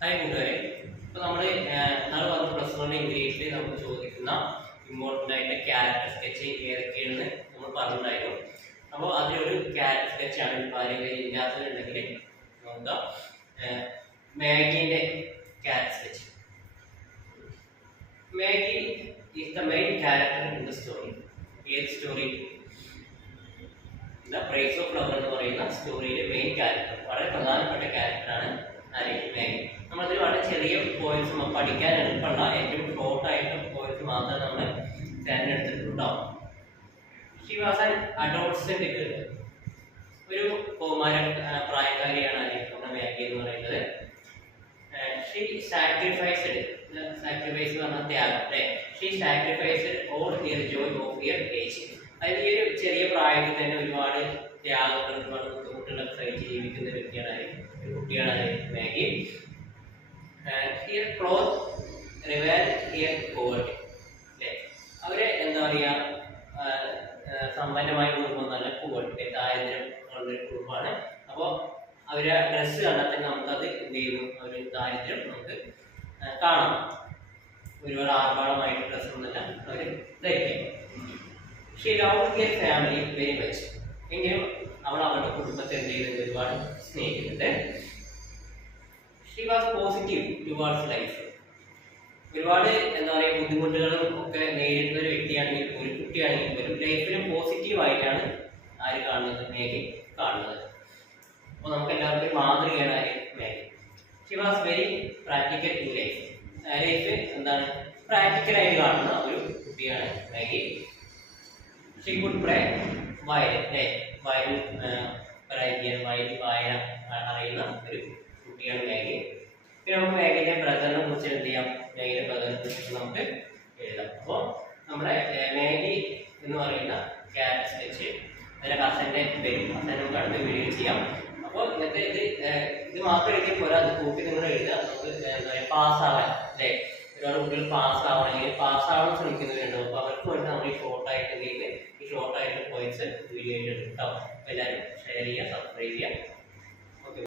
Hi കൂട്ടുകാരെ, ഇപ്പോൾ നമ്മൾ നാളെ വന്ന +1 ഇംഗ്ലീഷിൽ നമുക്ക് ചോദിക്കുന്ന ഇമ്പോർട്ടൻ്റ് ആയിട്ട് ക്യാരക്ടർ സ്കെച്ച് ഏതൊക്കെയാണെന്ന് നമ്മൾ പറഞ്ഞിട്ടുണ്ടായിരുന്നു. അപ്പോൾ അതിലൊരു ക്യാരക്ടർ സ്കെച്ചാണ് ആരെങ്കിലും ഇല്ലാത്തതുണ്ടെങ്കിൽ നോക്കാം. മാഗിൻ്റെ character sketch. Maggie is the main character in the story. ഏത് story? The price of flower എന്ന് പറയുന്ന സ്റ്റോറിയിലെ മെയിൻ ക്യാരക്ടർ, വളരെ പ്രധാനപ്പെട്ട ക്യാരക്ടറാണ് മാഗി. നമ്മളതിൽ വളരെ ചെറിയ പോയിന്റ്സ് പഠിക്കാൻ എളുപ്പമുള്ള ഏറ്റവും ഷോർട്ട് ആയിട്ടുള്ള പോയിന്റ്സ് മാത്രമേ നമ്മൾ തിരഞ്ഞെടുത്തിട്ടുണ്ടാവും. She was an adolescent girl. ഒരു കൗമാര പ്രായക്കാരിയാണ് നമ്മുടെ മാഗി എന്ന് പറയുന്നത്. ഷീ സാക്രിഫൈസ്ഡ്, സാക്രിഫൈസ് പറഞ്ഞ ത്യാഗം അല്ലേ. She sacrificed all here joy of here age. അതായത് ഈ ഒരു ചെറിയ പ്രായത്തിൽ തന്നെ ഒരുപാട് ത്യാഗങ്ങൾ, ഒരുപാട് ബുദ്ധിമുട്ടുകളൊക്കെ സഹിച്ച് ജീവിക്കുന്ന ഒരു കുട്ടിയാണ് Maggi. Here cloth revel here poverty അല്ലേ. അവര് എന്താ പറയുക, സമ്പന്നമായ കുടുംബമൊന്നല്ല, പോവർട്ടി ദാരിദ്ര്യം ഉള്ളൊരു കുടുംബമാണ്. അപ്പോൾ അവരെ ഡ്രസ്സ് കണ്ടാൽ തന്നെ നമുക്കത് എന്ത് ചെയ്യുന്നു, ഒരു ദാരിദ്ര്യം നമുക്ക് കാണാം. ഒരുപാട് ആർഭാടമായിട്ട് ഡ്രസ്സൊന്നുമല്ല അവർ ധരിക്കും. She loved her family very much. എങ്കിലും അവൾ അവരുടെ കുടുംബത്തെ എന്ത് ചെയ്യുന്നത്, ഒരുപാട് സ്നേഹിക്കുന്നുണ്ട്. She was positive towards life. ഒരുപാട് എന്താ പറയുക, ബുദ്ധിമുട്ടുകളും ഒക്കെ നേരിടുന്ന ഒരു വ്യക്തിയാണെങ്കിൽ, ഒരു കുട്ടിയാണെങ്കിൽ പോലും ലൈഫിലും പോസിറ്റീവ് ആയിട്ടാണ് ആര് കാണുന്നത്, മാഗി കാണുന്നത്. അപ്പോൾ നമുക്ക് എല്ലാവർക്കും ഒരു മാതൃകയാണ് ആര്, Maggi. She was very practical in life. Life എന്താണ്, പ്രാക്ടിക്കലായിട്ട് കാണുന്ന ഒരു കുട്ടിയാണ് Maggi. She could play violin അല്ലേ. വയലിൻ വായന അറിയുന്ന ഒരു കുട്ടിയാണ് മാഗി. പിന്നെ നമുക്ക് മാഗിന്റെ ബ്രദറിനെ കുറിച്ച് എന്ത് ചെയ്യാം, മാഗിന്റെ ബ്രദറിനെ കുറിച്ച് നമുക്ക് എഴുതാം. അപ്പോൾ നമ്മുടെ മാഗി എന്ന് പറയുന്ന ക്യാരക്ടർ സ്കെച്ച്, അതിന്റെ കസന്റെ പേര് നമുക്ക് അടുത്ത വീഡിയോ ചെയ്യാം. അപ്പോൾ ഇന്നത്തെ ഇത് മാത്രം എഴുതിയാൽ പോരാ, അത് കൂട്ടി നിങ്ങൾ എഴുതുക. നമുക്ക് എന്താ പറയുക, പാസ്സാവാൻ അല്ലേ. ഒരുപാട് കുട്ടികൾ പാസ്സാവണമെങ്കിൽ പാസ്സാവാൻ ശ്രമിക്കുന്നവരുണ്ടാവും. അപ്പോൾ അവർക്ക് വേണ്ടി നമ്മൾ ഈ ഷോർട്ടായിട്ട് പോയിന്റ്സ് വീഡിയോ ആയിട്ട് എടുക്കാം. എല്ലാവരും ഷെയർ ചെയ്യുക, സബ്സ്ക്രൈബ് ചെയ്യുക.